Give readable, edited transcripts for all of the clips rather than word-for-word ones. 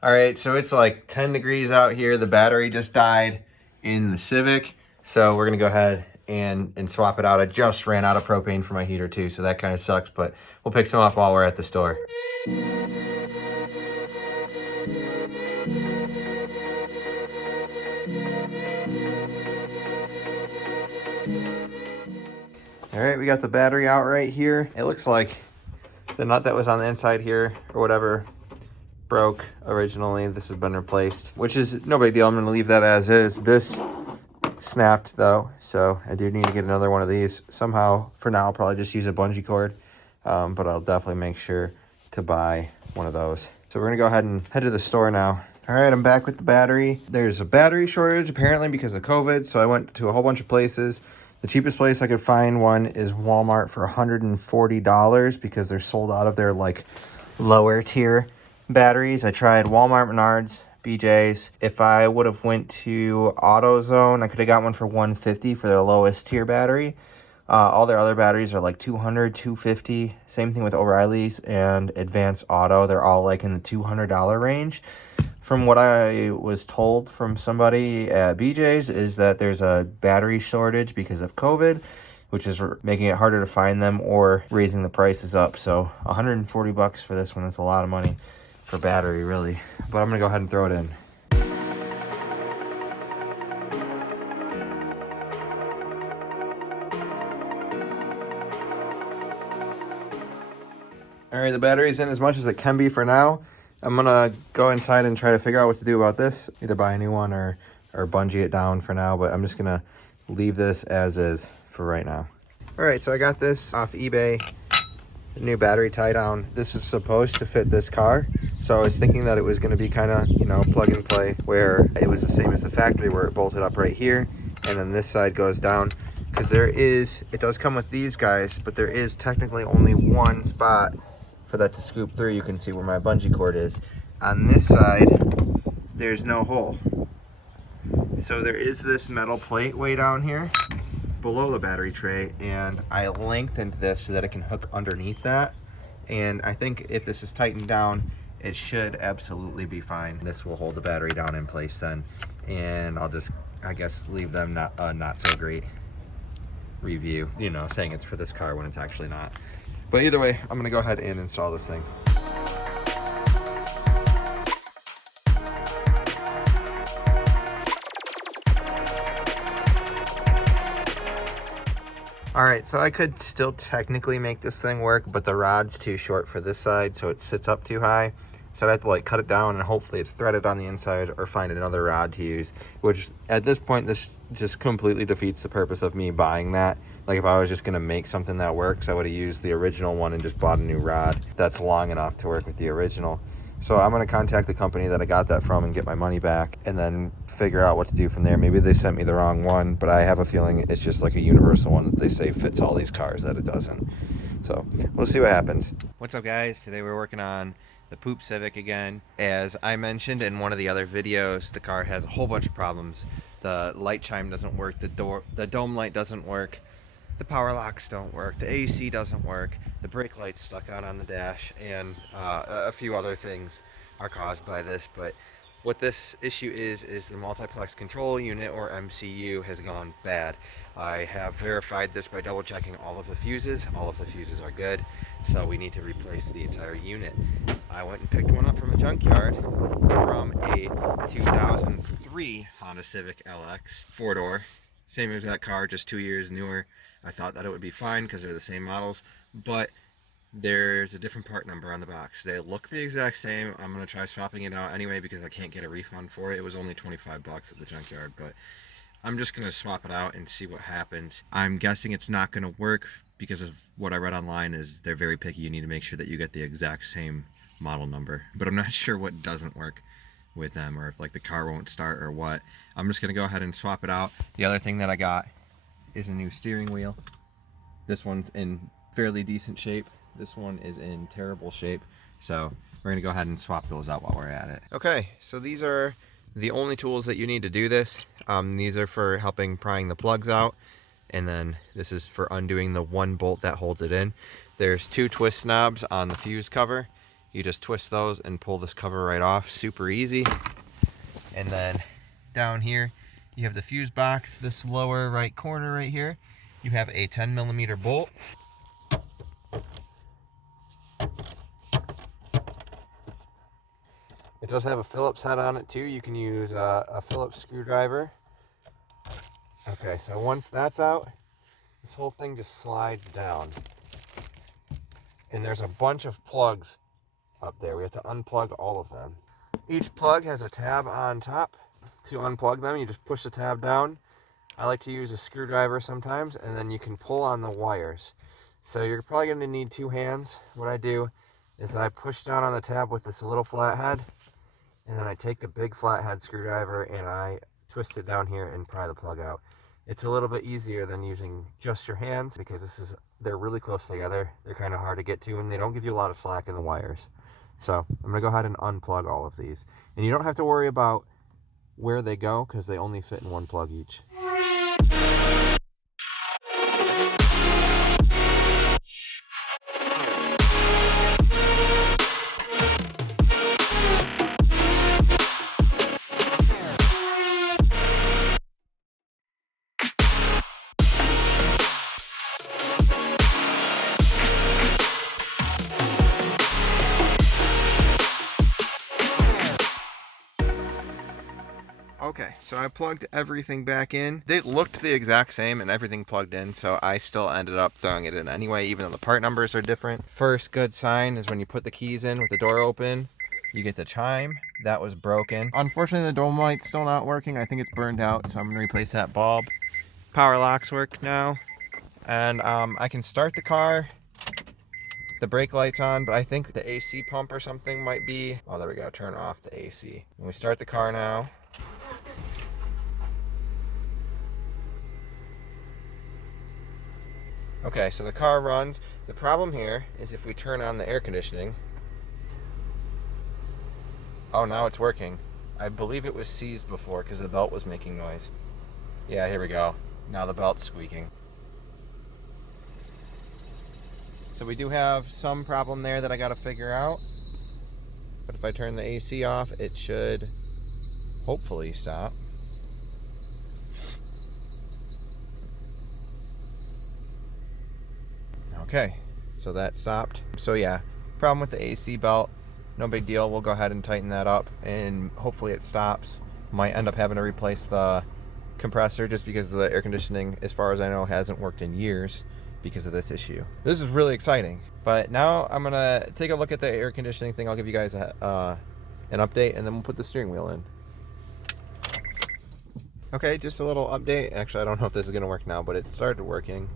All right, so it's like 10 degrees out here. The battery just died in the Civic. So we're gonna go ahead and swap it out. I just ran out of propane for my heater too, so that kind of sucks, but we'll pick some up while we're at the store. All right, we got the battery out right here. It looks like the nut that was on the inside here or whatever broke originally. This has been replaced, which is no big deal. I'm gonna leave that as is. This snapped though, so I do need to get another one of these. Somehow, for now, I'll probably just use a bungee cord, but I'll definitely make sure to buy one of those. So we're gonna go ahead and head to the store now. All right, I'm back with the battery. There's a battery shortage apparently because of COVID, so I went to a whole bunch of places. The cheapest place I could find one is Walmart for $140 because they're sold out of their like lower tier batteries. I tried Walmart, Menards, BJ's. If I would have went to AutoZone, I could have got one for $150 for their lowest tier battery. All their other batteries are like $200, $250. Same thing with O'Reilly's and Advanced Auto. They're all like in the $200 range. From what I was told from somebody at BJ's is that there's a battery shortage because of COVID, which is making it harder to find them or raising the prices up. So $140 for this one is a lot of money for battery, really. But I'm gonna go ahead and throw it in. All right, the battery's in as much as it can be for now. I'm gonna go inside and try to figure out what to do about this. Either buy a new one or bungee it down for now, but I'm just gonna leave this as is for right now. All right, so I got this off eBay, the new battery tie down. This is supposed to fit this car. So I was thinking that it was gonna be kind of, you know, plug and play, where it was the same as the factory where it bolted up right here and then this side goes down. Because it does come with these guys, but there is technically only one spot for that to scoop through. You can see where my bungee cord is. On this side, there's no hole. So there is this metal plate way down here below the battery tray, and I lengthened this so that it can hook underneath that. And I think if this is tightened down, it should absolutely be fine. This will hold the battery down in place then. And I'll just, I guess, leave them not so great review, you know, saying it's for this car when it's actually not. But either way, I'm gonna go ahead and install this thing. All right, so I could still technically make this thing work, but the rod's too short for this side, so it sits up too high. So I'd have to like cut it down and hopefully it's threaded on the inside or find another rod to use, which at this point, this just completely defeats the purpose of me buying that. Like if I was just gonna make something that works, I would have used the original one and just bought a new rod that's long enough to work with the original. So I'm gonna contact the company that I got that from and get my money back and then figure out what to do from there. Maybe they sent me the wrong one, but I have a feeling it's just like a universal one that they say fits all these cars, that it doesn't. So we'll see what happens. What's up, guys? Today we're working on the Poop Civic again. As I mentioned in one of the other videos, the car has a whole bunch of problems. The light chime doesn't work, the dome light doesn't work, the power locks don't work, the AC doesn't work, the brake light's stuck out on the dash, and a few other things are caused by this. But what this issue is the multiplex control unit, or MCU, has gone bad. I have verified this by double checking all of the fuses. All of the fuses are good, so we need to replace the entire unit. I went and picked one up from a junkyard from a 2003 Honda Civic LX 4-door. Same as that car, just 2 years newer. I thought that it would be fine because they're the same models, but there's a different part number on the box. They look the exact same. I'm going to try swapping it out anyway because I can't get a refund for it. It was only 25 bucks at the junkyard, but I'm just going to swap it out and see what happens. I'm guessing it's not going to work because of what I read online is they're very picky. You need to make sure that you get the exact same model number, but I'm not sure what doesn't work with them, or if like the car won't start or what. I'm just going to go ahead and swap it out. The other thing that I got is a new steering wheel. This one's in fairly decent shape. This one is in terrible shape, so we're gonna go ahead and swap those out while we're at it. Okay, so these are the only tools that you need to do this. These are for helping prying the plugs out, and then this is for undoing the one bolt that holds it in. There's two twist knobs on the fuse cover, You just twist those and pull this cover right off, super easy. And then down here, you have the fuse box. This lower right corner right here, you have a 10mm bolt. It does have a Phillips head on it too. You can use a Phillips screwdriver. Okay, so once that's out, this whole thing just slides down. And there's a bunch of plugs up there. We have to unplug all of them. Each plug has a tab on top. To unplug them, you just push the tab down. I like to use a screwdriver sometimes, and then you can pull on the wires. So you're probably going to need 2 hands. What I do is I push down on the tab with this little flathead, and then I take the big flathead screwdriver and I twist it down here and pry the plug out. It's a little bit easier than using just your hands because they're really close together. They're kind of hard to get to, and they don't give you a lot of slack in the wires. So I'm going to go ahead and unplug all of these. And you don't have to worry about where they go because they only fit in one plug each. Okay, so I plugged everything back in. They looked the exact same and everything plugged in, so I still ended up throwing it in anyway, even though the part numbers are different. First good sign is when you put the keys in with the door open, you get the chime. That was broken. Unfortunately, the dome light's still not working. I think it's burned out, so I'm gonna replace that bulb. Power locks work now, and I can start the car. The brake light's on, but I think the AC pump or something might be... Oh, there we go, turn off the AC. When we start the car now, okay, so the car runs. The problem here is if we turn on the air conditioning. Oh, now it's working. I believe it was seized before because the belt was making noise. Yeah, here we go. Now the belt's squeaking. So we do have some problem there that I got to figure out. But if I turn the AC off, it should hopefully stop. Okay, so that stopped. So yeah, problem with the AC belt, no big deal. We'll go ahead and tighten that up and hopefully it stops. Might end up having to replace the compressor just because the air conditioning, as far as I know, hasn't worked in years because of this issue. This is really exciting. But now I'm gonna take a look at the air conditioning thing. I'll give you guys an update and then we'll put the steering wheel in. Okay, just a little update. Actually, I don't know if this is gonna work now, but it started working.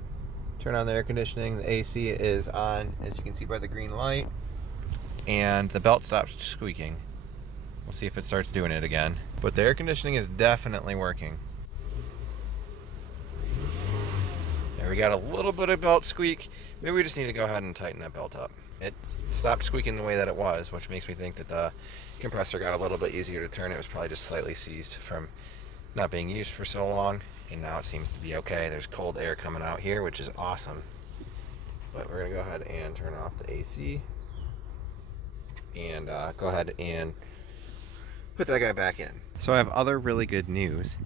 Turn on the air conditioning. The AC is on, as you can see by the green light, and the belt stops squeaking. We'll see if it starts doing it again. But the air conditioning is definitely working. There, we got a little bit of belt squeak. Maybe we just need to go ahead and tighten that belt up. It stopped squeaking the way that it was, which makes me think that the compressor got a little bit easier to turn. It was probably just slightly seized from not being used for so long, and now it seems to be okay. There's cold air coming out here, which is awesome. But we're gonna go ahead and turn off the AC and go ahead and put that guy back in. So I have other really good news.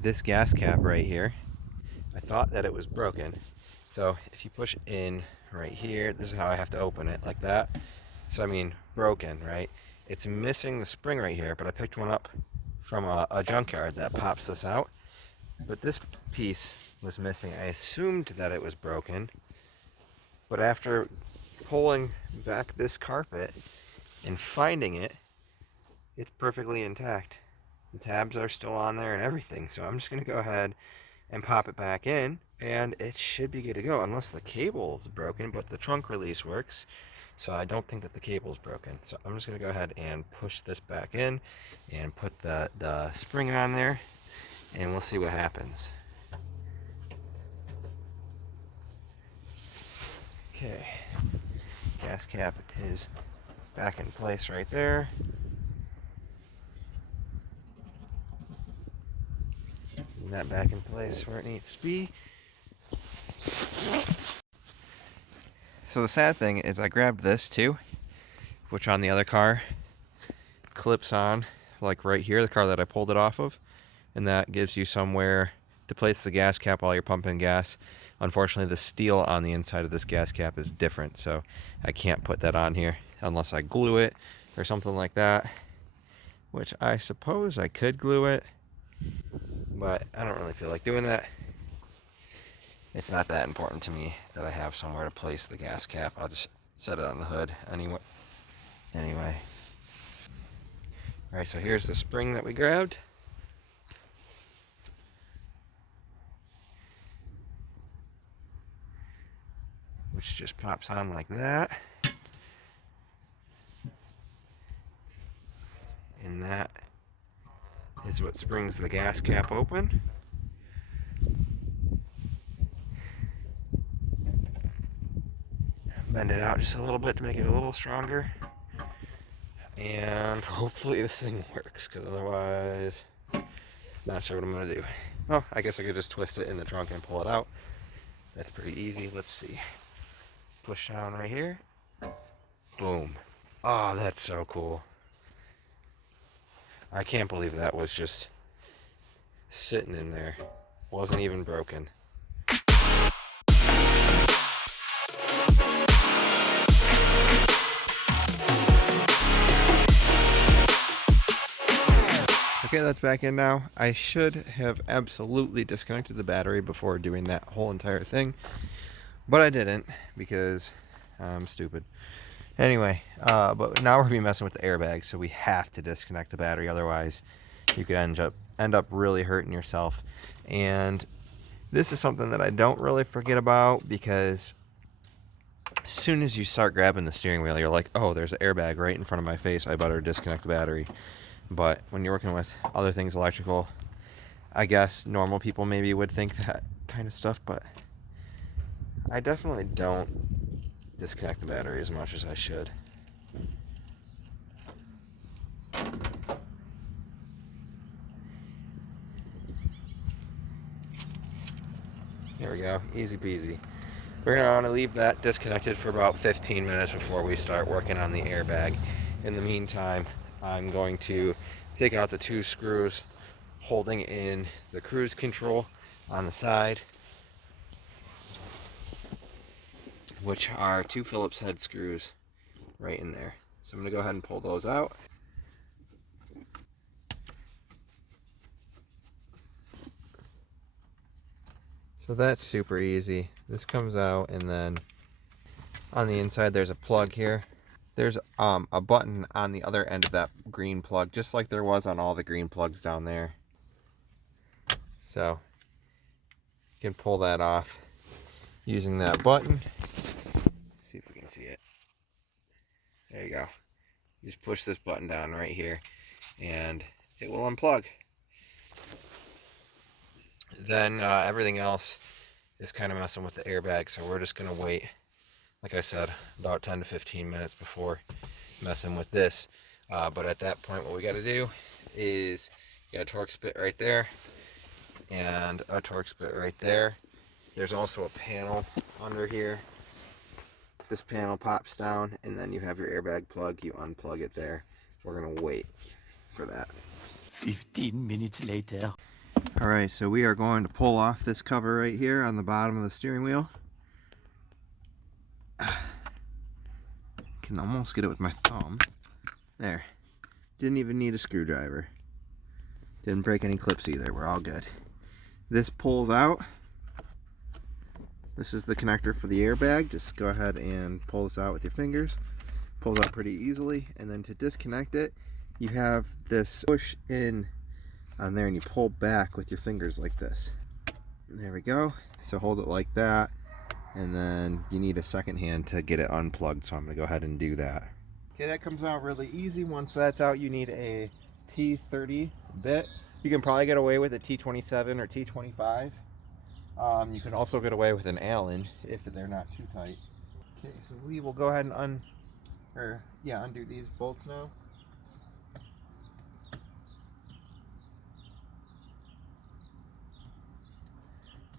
This gas cap right here, I thought that it was broken. So if you push in right here, this is how I have to open it, like that. So I mean, broken, right? It's missing the spring right here, but I picked one up from a junkyard that pops this out. But this piece was missing. I assumed that it was broken, but after pulling back this carpet and finding it, it's perfectly intact. The tabs are still on there and everything, so I'm just going to go ahead and pop it back in, and it should be good to go, unless the cable is broken, but the trunk release works, so I don't think that the cable is broken. So I'm just going to go ahead and push this back in and put the spring on there, and we'll see what happens. Okay, gas cap is back in place right there. Getting that back in place where it needs to be. So the sad thing is I grabbed this too, which on the other car clips on like right here, the car that I pulled it off of, and that gives you somewhere to place the gas cap while you're pumping gas. Unfortunately, the steel on the inside of this gas cap is different, so I can't put that on here unless I glue it or something like that, which I suppose I could glue it, but I don't really feel like doing that. It's not that important to me that I have somewhere to place the gas cap. I'll just set it on the hood anyway. All right, so here's the spring that we grabbed. Which just pops on like that. And that is what springs the gas cap open. Bend it out just a little bit to make it a little stronger. And hopefully this thing works, because otherwise, not sure what I'm going to do. Oh, I guess I could just twist it in the trunk and pull it out. That's pretty easy. Let's see. Push down right here. Boom. Oh, that's so cool. I can't believe that was just sitting in there. Wasn't even broken. Okay, that's back in now. I should have absolutely disconnected the battery before doing that whole entire thing, but I didn't because I'm stupid. Anyway, but now we're gonna be messing with the airbag, so we have to disconnect the battery, otherwise you could end up really hurting yourself. And this is something that I don't really forget about, because as soon as you start grabbing the steering wheel, you're like, oh, there's an airbag right in front of my face, I better disconnect the battery. But when you're working with other things electrical, I guess normal people maybe would think that kind of stuff, but I definitely don't disconnect the battery as much as I should. There we go, easy peasy. We're gonna want to leave that disconnected for about 15 minutes before we start working on the airbag. In the meantime, I'm going to take out the 2 screws holding in the cruise control on the side, which are 2 Phillips head screws right in there. So I'm going to go ahead and pull those out. So that's super easy. This comes out, and then on the inside there's a plug here. There's a button on the other end of that green plug, just like there was on all the green plugs down there. So you can pull that off using that button. See if we can see it. There you go. You just push this button down right here and it will unplug. Then everything else is kind of messing with the airbag, so we're just going to wait, like I said, about 10 to 15 minutes before messing with this. But at that point, what we got to do is you got a torque spit right there and a torque spit right there. There's also a panel under here. This panel pops down, and then you have your airbag plug. You unplug it there. We're going to wait for that. 15 minutes later. All right, so we are going to pull off this cover right here on the bottom of the steering wheel. Can almost get it with my thumb. There. Didn't even need a screwdriver. Didn't break any clips either. We're all good. This pulls out. This is the connector for the airbag. Just go ahead and pull this out with your fingers. Pulls out pretty easily. And then to disconnect it, you have this push in on there and you pull back with your fingers like this. There we go. So hold it like that. And then you need a second hand to get it unplugged, so I'm going to go ahead and do that. Okay, that comes out really easy. Once that's out, you need a T30 bit. You can probably get away with a T27 or T25. You can also get away with an Allen if they're not too tight. Okay, so we will go ahead and undo these bolts now.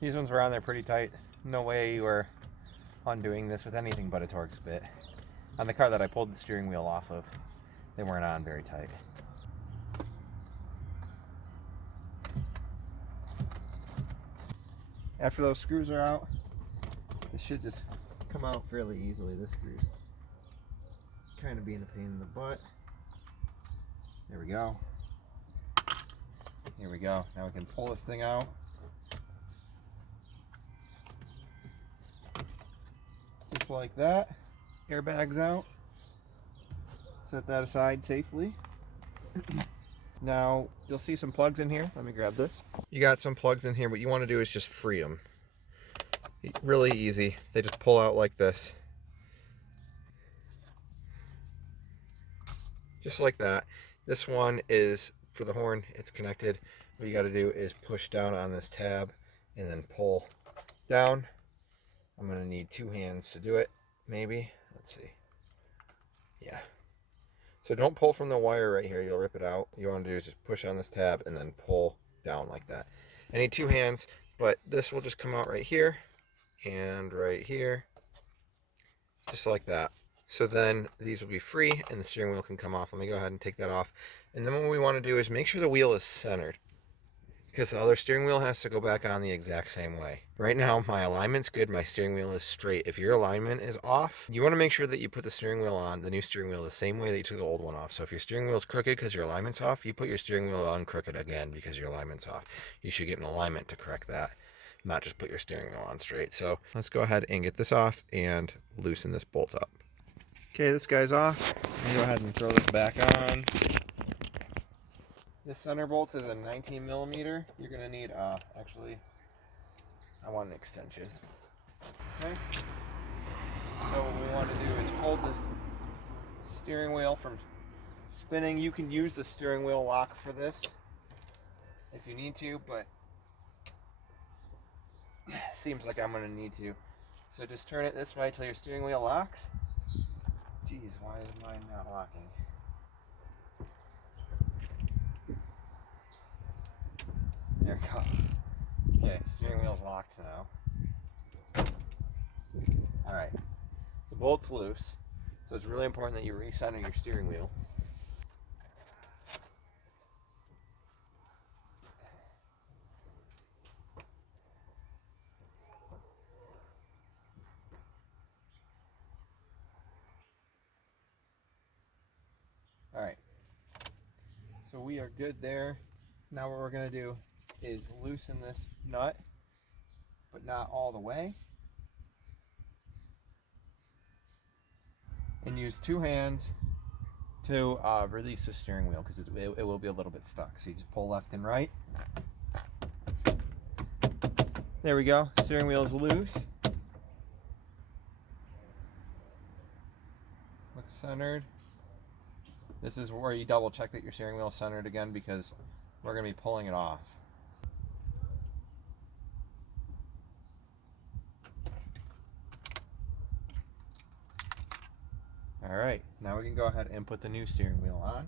These ones were on there pretty tight. No way you were undoing this with anything but a Torx bit. On the car that I pulled the steering wheel off of, they weren't on very tight. After those screws are out, this should just come out fairly easily. This screw's kind of being a pain in the butt. There we go. Here we go. Now we can pull this thing out. Just like that. Airbags out. Set that aside safely. Now, you'll see some plugs in here. Let me grab this. You got some plugs in here. What you want to do is just free them. Really easy. They just pull out like this. Just like that. This one is for the horn. It's connected. What you got to do is push down on this tab and then pull down. I'm going to need 2 hands to do it, maybe. Let's see. Yeah. So don't pull from the wire right here. You'll rip it out. What you want to do is just push on this tab and then pull down like that. I need 2 hands, but this will just come out right here and right here. Just like that. So then these will be free and the steering wheel can come off. Let me go ahead and take that off. And then what we want to do is make sure the wheel is centered, because the other steering wheel has to go back on the exact same way. Right now, my alignment's good. My steering wheel is straight. If your alignment is off, you want to make sure that you put the steering wheel on, the new steering wheel, the same way that you took the old one off. So if your steering wheel is crooked because your alignment's off, you put your steering wheel on crooked again because your alignment's off. You should get an alignment to correct that, not just put your steering wheel on straight. So let's go ahead and get this off and loosen this bolt up. Okay, this guy's off. I'm gonna go ahead and throw this back on. This center bolt is a 19 millimeter. You're gonna need, actually, I want an extension. Okay. So what we want to do is hold the steering wheel from spinning. You can use the steering wheel lock for this if you need to, but seems like I'm gonna need to. So just turn it this way till your steering wheel locks. Jeez, why is mine not locking? There we go. Okay, steering wheel's locked now. Alright, the bolt's loose, so it's really important that you recenter your steering wheel. Alright, so we are good there. Now what we're going to do is loosen this nut, but not all the way. And use 2 hands to release the steering wheel, because it will be a little bit stuck. So you just pull left and right. There we go. Steering wheel is loose. Looks centered. This is where you double check that your steering wheel is centered again, because we're going to be pulling it off. Alright, now we can go ahead and put the new steering wheel on.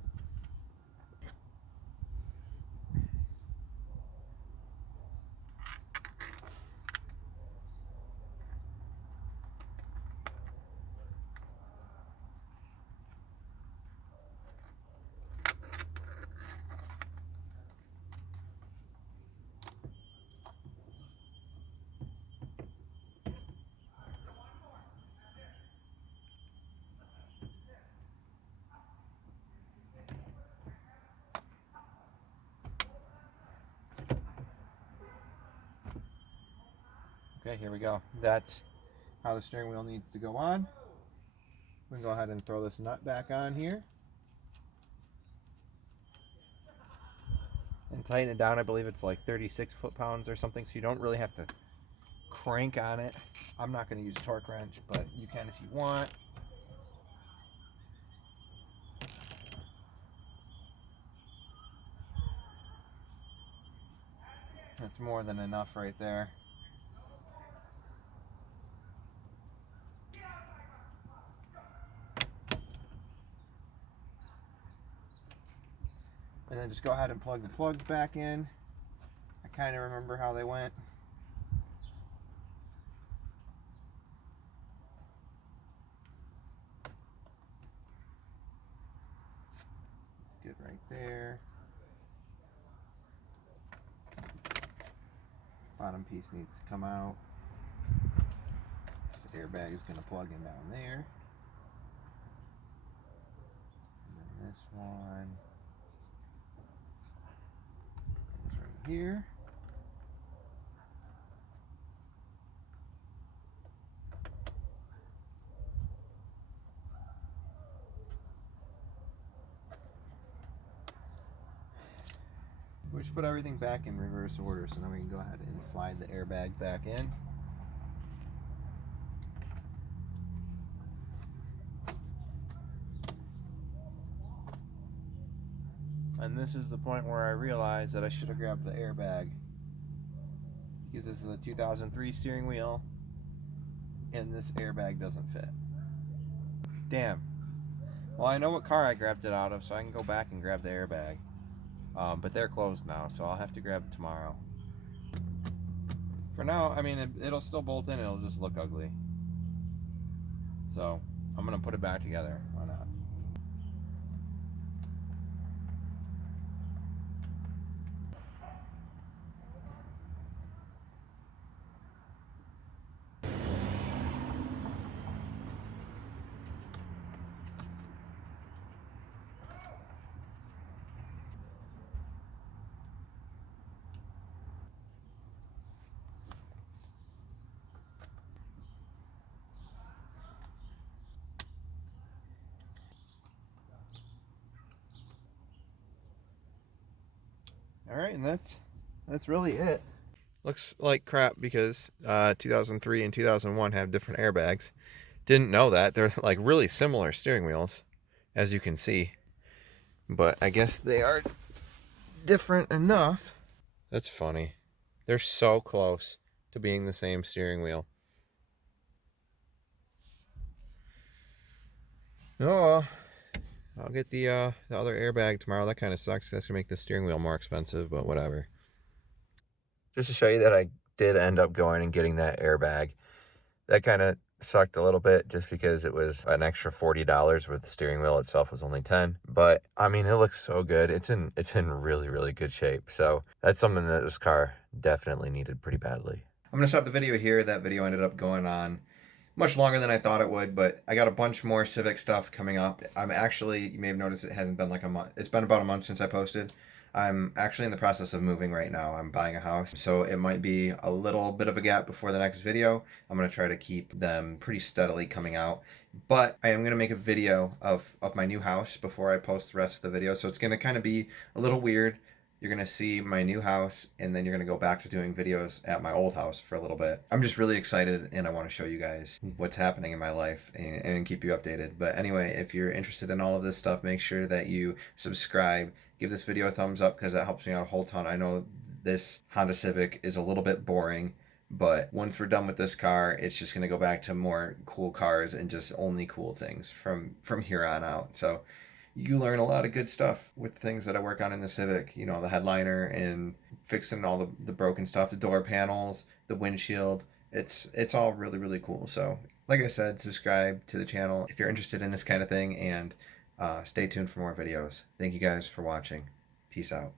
Okay, here we go. That's how the steering wheel needs to go on. We can go ahead and throw this nut back on here. And tighten it down. I believe it's like 36 foot-pounds or something, so you don't really have to crank on it. I'm not going to use a torque wrench, but you can if you want. That's more than enough right there. And then just go ahead and plug the plugs back in. I kind of remember how they went. there. Bottom piece needs to come out. This airbag is going to plug in down there. And then this one goes right here. Which put everything back in reverse order, so now we can go ahead and slide the airbag back in. And this is the point where I realized that I should have grabbed the airbag, because this is a 2003 steering wheel and this airbag doesn't fit. Damn. Well, I know what car I grabbed it out of, so I can go back and grab the airbag. But they're closed now, so I'll have to grab it tomorrow. For now, I mean, it'll still bolt in, it'll just look ugly. So, I'm gonna put it back together. Why not? Alright, and that's really it. Looks like crap because 2003 and 2001 have different airbags. Didn't know that. They're like really similar steering wheels, as you can see. But I guess they are different enough. That's funny. They're so close to being the same steering wheel. Oh well. I'll get the other airbag tomorrow. That kind of sucks. That's gonna make the steering wheel more expensive, but whatever. Just to show you that I did end up going and getting that airbag. That kind of sucked a little bit just because it was an extra $40 where the steering wheel itself was only $10. But I mean, it looks so good. It's in really, really good shape. So that's something that this car definitely needed pretty badly. I'm gonna stop the video here. That video ended up going on much longer than I thought it would, but I got a bunch more Civic stuff coming up. I'm actually, you may have noticed it hasn't been like a month. It's been about a month since I posted. I'm actually in the process of moving right now. I'm buying a house, so it might be a little bit of a gap before the next video. I'm going to try to keep them pretty steadily coming out, but I am going to make a video of my new house before I post the rest of the video, so it's going to kind of be a little weird. You're going to see my new house, and then you're going to go back to doing videos at my old house for a little bit. I'm just really excited, and I want to show you guys what's happening in my life and keep you updated. But anyway, if you're interested in all of this stuff, make sure that you subscribe. Give this video a thumbs up because that helps me out a whole ton. I know this Honda Civic is a little bit boring, but once we're done with this car, it's just going to go back to more cool cars and just only cool things from here on out. So you learn a lot of good stuff with things that I work on in the Civic. You know, the headliner and fixing all the broken stuff, the door panels, the windshield. It's all really, really cool. So like I said, subscribe to the channel if you're interested in this kind of thing, and stay tuned for more videos. Thank you guys for watching. Peace out.